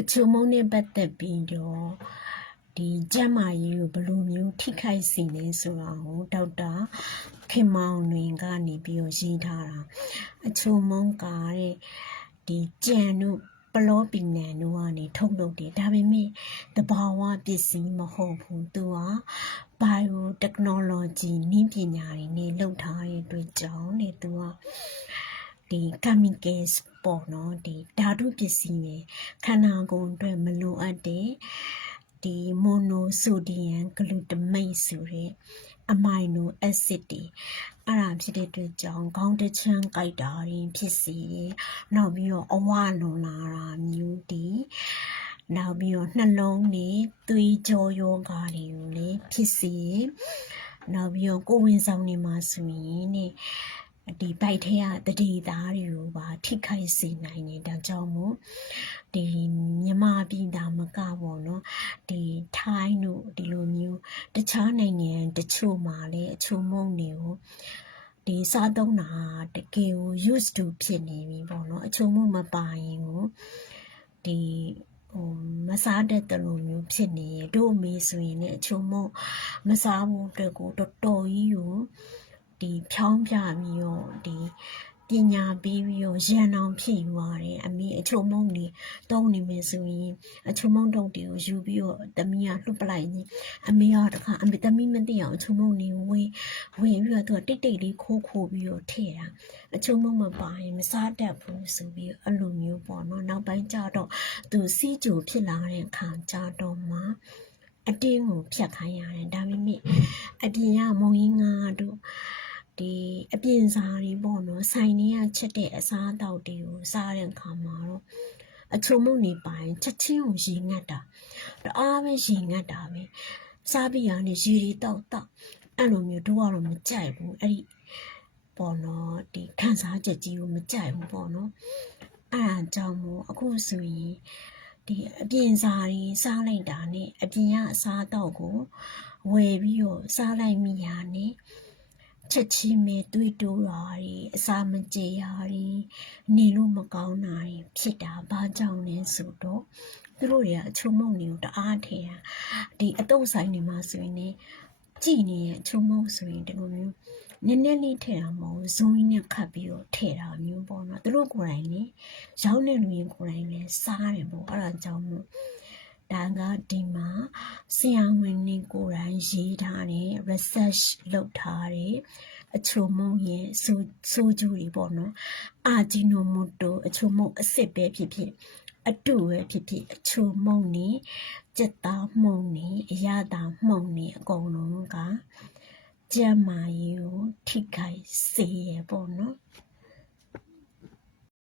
အချုံမုံနဲ့ပတ်သက်ပြီးတော့ဒီကျမ်းမာရေးကိုဘယ်လိုမျိုးထိခိုက်စေလဲဆိုတာကိုဒေါက်တာခင်မောင်တွင်ကနေပြီးတော့ရေးထားတာအချုံမုံကတဲ့ဒီကြံတို့ပလောပီနန်တို့ကနေထုတ်လုပ်တယ်ဒါပေမဲ့တဘာဝပစ္စည်းမဟုတ်ဘူးသူက biotechnology နည်းပညာတွေနဲ့လုပ်ထားတဲ့အတွက်ကြောင့်တဲ့သူက ဒီ chemicals ပေါ့နော်ဒီဓာတုပစ္စည်းတွေခန္ဓာကိုယ်အတွက်မလိုအပ်တဲ့ဒီ monosodium glutamate ဆိုတဲ့အမိုင်နိုအက်ဆစ်တွေအဲ့ဒါဖြစ်တဲ့အတွက်ကြောင့်ခေါင်းတစ်ချမ်းကြိုက်တာတွေဖြစ်စေတယ်နောက်ပြီးတော့အဝလွန်လာတာမျိုးဒီနောက်ပြီးတော့နှလုံးနဲ့သွေးကြောယောဂါတွေကိုလည်းဖြစ်စေတယ်နောက်ပြီးတော့ကိုယ်ဝင်ဆောင်နေမှာဆိုရင်ね ဒီဘိုက်ထဲကတတိသားတွေကိုပါထိခိုက်စေနိုင်တယ်ဒါကြောင့်မို့ဒီမြမပြည်သားမကပေါ့နော်ဒီထိုင်းတို့ဒီလိုမျိုးတခြားနိုင်ငံတချို့မှာလည်းအချို့မုံတွေကိုဒီစားသုံးတာတကယ်ကို used to ဖြစ်နေပြီပေါ့နော်အချို့မုံမပါရင်ကိုဒီဟိုမစားတဲ့တလူမျိုးဖြစ်နေရတို့အမေဆိုရင်လည်းအချို့မုံမစားဘူးအတွက်ကိုတော်တော်ကြီးကို ဒီဖြောင်းပြပြီးတော့ဒီပညာပေးပြီးတော့ရန်အောင်ဖြစ်ယူရတယ်အမေအချုံမုံနေတုံးနေမယ်ဆိုရင်အချုံမုံတုံးတွေကိုယူပြီးတော့တမီးကလှုပ်ပလိုက်နေအမေကတခါအမေတမီးမသိအောင်အချုံမုံနေဝင်ဝင်ပြီးတော့သူကတိတ်တိတ်လေးခိုးခိုးပြီးတော့ထည့်တာအချုံမုံမပါရင်မစားတတ်ဘူးဆိုပြီးအဲ့လိုမျိုးပေါ့နော်နောက်ပိုင်းကျတော့သူစီးကြိုဖြစ်လာတဲ့အခါကျတော့မှအတင်းကိုဖြတ်ခိုင်းရတယ်ဒါပေမဲ့အပြင်ကမုံရင်းငါတို့ ဒီအပြင်စားတွေပေါ့နော်ဆိုင်တွေကချက်တဲ့အစားအသောက်တွေကိုစားတဲ့အခါမှာတော့အချုံမုံနေပိုင်းချက်ချင်းကိုရေငတ်တာတအားပဲရေငတ်တာပဲစားပြီးရနေရေတွေတောက်တောက်အဲ့လိုမျိုးတို့ကတော့မကြိုက်ဘူးအဲ့ဒီပေါ့နော်ဒီခန်းစားချက်ကြီးကိုမကြိုက်ဘူးပေါ့နော်အဲ့ဒါကြောင့်မို့အခုဆိုရင်ဒီအပြင်စားတွေစားလိုက်တာနဲ့အပြင်ကအစားအသောက်ကိုဝယ်ပြီးတော့စားလိုက်မိရနဲ့ ချက်ချင်းပဲတွေးတိုးတာတွေအစာမကြေတာတွေနေလို့မကောင်းတာတွေဖြစ်တာဘာကြောင့်လဲဆိုတော့သူတို့တွေကအချုံမုံတွေကိုတအားထဲတာဒီအတုပ်ဆိုင်တွေမှာဆိုရင်ねကြည်နေရဲ့အချုံမုံဆိုရင်ဒီလိုမျိုးနည်းနည်းလေးထည့်တာမဟုတ်ဇုံကြီးနဲ့ခတ်ပြီးတော့ထည့်တာမျိုးပေါ့နော်သူတို့ကိုယ်တိုင်လေရောင်းတဲ့လူရင်ကိုယ်တိုင်လည်းစားတယ်ပေါ့အဲ့ဒါကြောင့်မို့ ဒါကဒီမှာဆရာဝန်တွေကိုယ်တိုင်ရေးထားတဲ့ research လုပ်ထားတဲ့အချိုမုံရဲ့ဆိုဆိုကျူတွေပေါ့နော်အာဂျီနိုမိုတိုအချိုမုံအစ်စ်ပဲဖြစ်ဖြစ်အတူပဲဖြစ်ဖြစ်အချိုမုံနေစက်သားမှုံနေအရသာမှုံနေအကုန်လုံးကကျမ်းမာရေးကိုထိခိုက်စေရပေါ့နော်